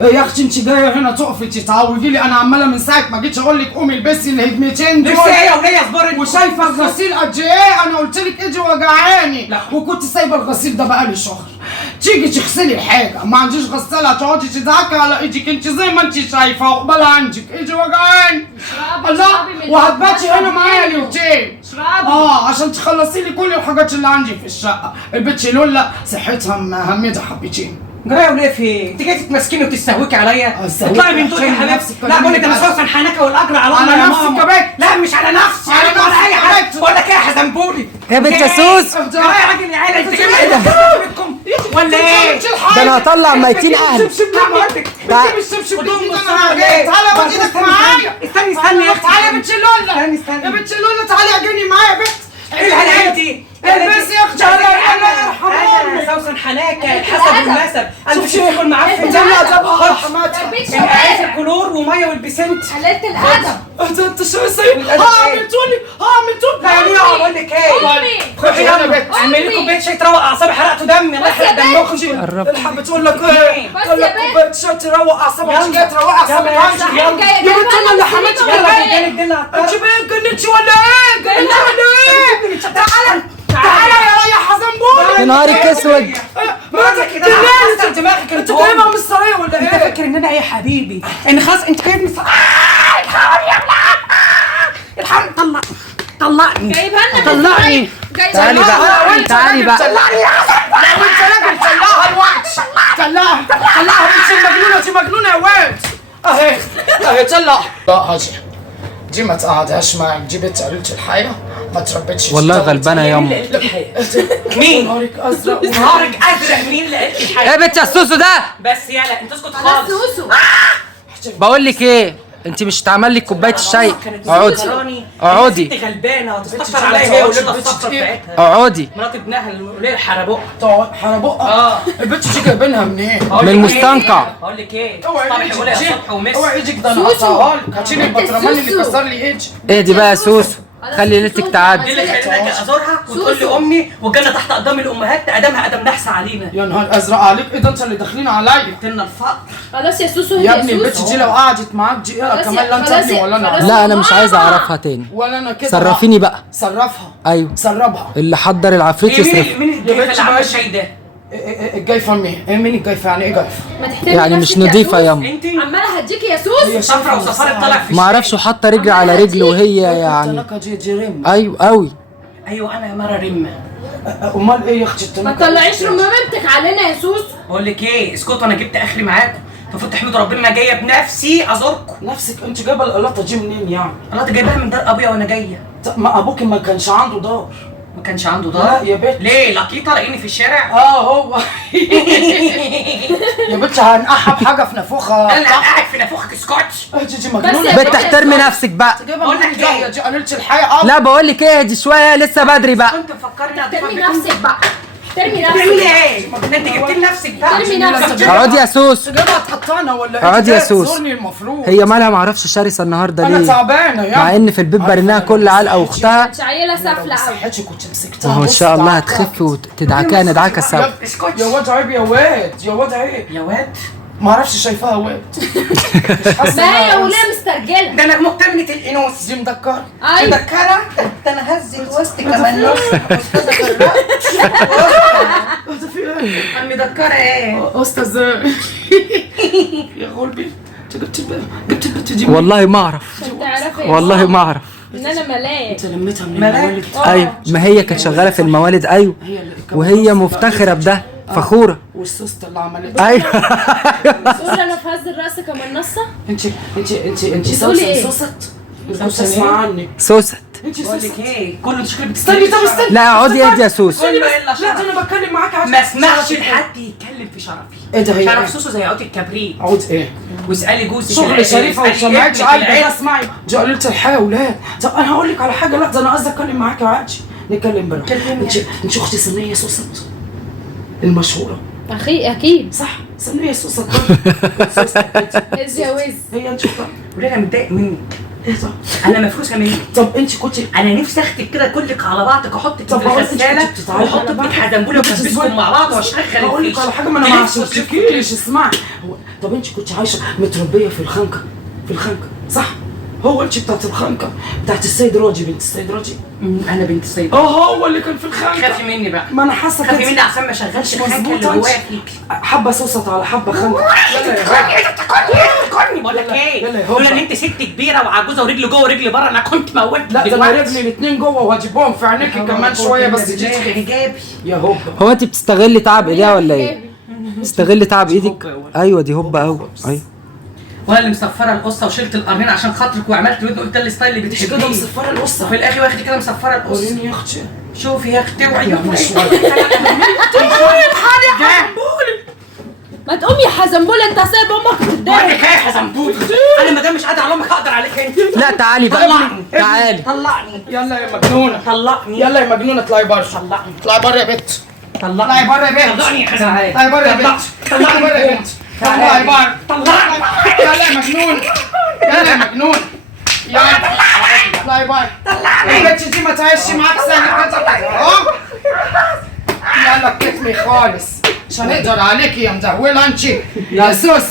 يا اختي انت جايه هنا تقفي تتعوجي لي، انا عماله من ساعه ما جيتش اقول لك قومي البسي الهدمتين دول. لبسي ايه وليه اصبري وشايفه الغسيل قد ايه؟ انا قلت لك ايدي وجعاني وكنت سايبه الغسيل ده بقالي شهر. تيجي تغسلي الحاجه ما عنديش غساله تقعدي تدعكي على ايدك انت زي ما انت شايفه وقبل عندك ايدي وجعاني. الله وهتباتي هنا معايا ليوتين عشان تخلصي لي كل الحاجات اللي عندي في الشقه. البت لولا صحتها مهمده حبتين. جرايه وليه في ايه؟ انت جاي تتمسكيني وتستهوكي عليا؟ اطلعي من دول يا حبيبتي. لا بقول لك انا صوصا حنكه والاجر على الله على نفسك يا بنت. لا مش على نفسي على ولا اي حاجه. بقول لك ايه يا حزنبولي يا بنت سوس يا راجل يا عيال انت جايبه ايه ده؟ ولا ايه؟ ده انا هطلع ميتين اهلي. لا بقول لك جيب الشبشب دي تعالى ودي ايدك معايا. استني يا اختي. تعالى يا بنت لولا. استني يا بنت لولا تعالي اجيني معايا يا بنت. ايه الهلاوه دي؟ البسي يا اختي الله يرحم امك. انا سوسن حناكه الحسب والنسب. انا مش شايف المعفن ده. لا حماتي عايز الكلور وميه والبسنت. قللت الادب. انت شو سايب؟ عملتولي لا يا بقول لك ايه؟ خدي يلا بنت اعملي لي كوبايه شاي تروق اعصابي. حرقتوا دمي الله يحرق دمكم. الحق بتقول لك ايه؟ تقول لك كوبايه شاي تروق اعصابك. انت جايه تروق اعصابك. يا بنت انا اللي حماتي يلا انت بقى جننتي ولا ايه؟ جننتي ولا ايه؟ تعالى يا حزنبول. يا نهارك اسود. مراتك كده انت دماغك انت جايبها من السرايا ولا ايه؟ انت فاكر ان انا ايه يا حبيبي؟ ان خلاص انت جايب من السرايا. الحمد طلقني جايبها لنا طلقني. تعالي بقى تعالي بقى. طلعني يا حسن. لو انت راجل طلعها الوقت. طلعها انت مجنونه يا واد. اهي طلع. لا هاجي دي ما تقعدهاش معاك. دي بنت قليلة الحياه ما تربتش. والله غلبانه يا يما. مين؟ نهارك ازرق. نهارك ازرق. مين اللي قال لي ايه يا بنت السوسو ده؟ بس يلا انت اسكت بس خالص. سوسو. بقول لك ايه، انت مش تعمل لك كوبايه الشاي؟ اقعدي اقعدي. ست غلبانه وتستكتر عليا هي وليلة الصفرة بتاعتها. اقعدي. مرات ابنها اللي حربوها. حربقها. البنت دي جايبينها منين؟ من المستنقع. اقول لك ايه؟ اوعي صبح ولا ايدك صبح ومس. اوعي ايدك ده انا هقطعها لك. هاتيلي البطرمان اللي كسر لي ايدي. اهدي بقى يا سوسو، خلي ليلتك دي تعدي. اللي خليني ازورها وتقول لي امي والجنه تحت اقدام الامهات ادمها ادم نحسه علينا. يا نهار ازرق عليك. ايه ده انت اللي داخلين عليا؟ قلنا الفقر. خلاص يا سوسو. يا ابني البت دي لو قعدت معاك دقيقه كمان لا انت ابني ولا انا. لا انا مش عايز اعرفها تاني. ولا انا كده. صرفيني بقى. صرفها. ايوه سربها. اللي حضر العفريت يصرف. مين الجيفه اللي عامله الشاي ده؟ الجايفه مين؟ مين الجايفه؟ يعني ايه جايفه؟ ما تحترمي يعني مش نفسك يا نضيفه سوسو. ياما. انت عماله هديكي يا سوسو. صفرة وصفارة طالع في ما اعرفش وحاطه رجل على رجل وهي يعني. التنكه دي رم. ايوه قوي. ايوه انا يا مره رمه. امال ايه يا اختي ما التنكه؟ تطلعيش رمامتك علينا يا سوسو. بقول لك ايه اسكتوا انا جبت اخري معاكم. المفروض تحمدوا ربنا انا جايه بنفسي ازوركم. نفسك انت جايبه القلاطه دي منين يعني؟ انا جايباها من دار ابويا وانا جايه. ما ابوكي ما كانش عنده دار. ما كانش عنده دار؟ لا يا بنت. ليه لقيطه لاقيني في الشارع؟ هو يا بنت هنقحها بحاجه في نافوخها. انا قاعد في نافوخك اسكتش. دي مجنونه. بنت احترمي نفسك بقى. بقول لك ايه دي قليلة الحياه. لا بقول لك ايه، دي شويه لسه بدري بقى. كنت مفكرني احترمي نفسك بقى. احترمي بتعملي نفسك. ايه؟ انت جبت لي نفسك بقى. احترمي نفسك. اقعدي يا سوسو. جايبها تقطعنا ولا ايه؟ اقعدي يا سوسو. زورني المفروض. هي مالها معرفش شرسه النهارده انا ليه؟ تعبانه يعني. مع ان في البيت برناها كل علقه واختها. مش عيله سافله قوي. صحتي كنت مسكتها. ما هو ان شاء الله هتخفي وتدعكها ندعكها سوا. يا واد عيب يا واد. يا واد عيب. يا واد ما اعرفش شايفاها واد. ما هي وليه مسترجله. ده انا مكتملة الانوث. دي مذكره. ايوه مذكرة؟ ده انا هزت وسط كمان نص. استاذة فرقت. مذكرة ايه؟ استاذ يا غلبي انت جبت البت دي والله ما اعرف. عشان تعرفي يا والله ما اعرف. ان انا ملاك. انت لميتها من ملاك. الموالد. ايوه ما هي كانت شغاله في الموالد. ايوه وهي مفتخره بده فخوره. والسوسته اللي عملتها. ايوه تقول انا في هز الراس كمان نصه. انت بتقولي ايه؟ سوست. اسمع عني. سوست. انت بقول سوست. لك ايه؟ كله شكلك استني طب استني. لا اقعدي اهدي يا سوسو. لا لا ده انا بتكلم معاك عشان ما اسمحش لحد يتكلم في شرفي. ايه ده هي؟ شرف سوسو زي عود الكبريت. عود ايه؟ واسالي جوزك شغل شريفه وسمعتش عادي. عايزه اسمعي. دي قليلة الحياه ولاد. طب انا هقول لك على حاجه. لا ده انا قصدي اتكلم معاكي عادي. نتكلم براحتك. انت اختي سنيه سوست المشهوره. اكيد. صح سنيه سوست. اتجوز. هي انت وليه انا متضايق منك؟ انا مفروسه مني. طب انت كنت انا نفسي اختك كده كلك على بعضك، احطك في طب بقول انت الغساله كنت بتتعالجي واحط على بعض؟ بيك حزنبوله وكبسكم مع بعض واشغل اقول لك على حاجه، ما انا ما عشتكيش، اسمعي. طب انت كنت عايشه متربيه في الخنقه، في الخنقه صح؟ هو انت بتاعت الخنقه بتاعت السيد راجي، بنت السيد راجي. انا بنت السيد. هو اللي كان في الخنقه. خافي مني بقى، ما انا حاسه خافي كده. مني عشان ما اشغلش الخنقه اللي مظبوط جوايا انت. فيك. حبه صوصت على حبه خنقه. يلا يا تفكرني بقول لك يلا، ايه، يلا يا لولا هوبا. ان انت ست كبيره وعجوزه ورجل جوه ورجل بره انا كنت موتت لا ده انا دلوقتي. رجلي الاثنين جوه وهجيبهم في عينيكي كمان شويه بس جيت حجابي. يا هوبا. هو انت بتستغلي تعب ايديها ولا ايه؟ بتستغلي تعب ايدك؟ ايوه دي هوبا قوي. ايوه وانا اللي مسفره القصه وشلت القرنين عشان خاطرك وعملت ودني قلت الستايل اللي مش كده بتحبيه. مصفره القصه. وفي الاخر واخدي كده مسفره القصه. وريني يا اختي. شوفي يا اختي اوعي يا مش ما تقوم يا حزنبول، انت سايب امك بقول تتضايق. لك ايه يا حزنبول، انا ما دام مش قادر على امك هقدر عليك انت. لا تعالي بقى، طلقني تعالي. طلقني يلا يا مجنونه، طلقني يلا يا مجنونه اطلعي بره. طلقني اطلعي بره يا بنت. طلقني اطلعي بره يا بنت. طلقني يا حزنبول. اطلعي بره يا بنت. اطلعي بره يا بنت. اطلعي بره. طلقني يلا يا مجنون، يلا يا مجنون، يلا اطلعي بره. البنت دي ما تعيش معاك سنه كده اهو. يلا بكتمي خالص عشان اقدر عليكي يا مدهوله انت يا سوس.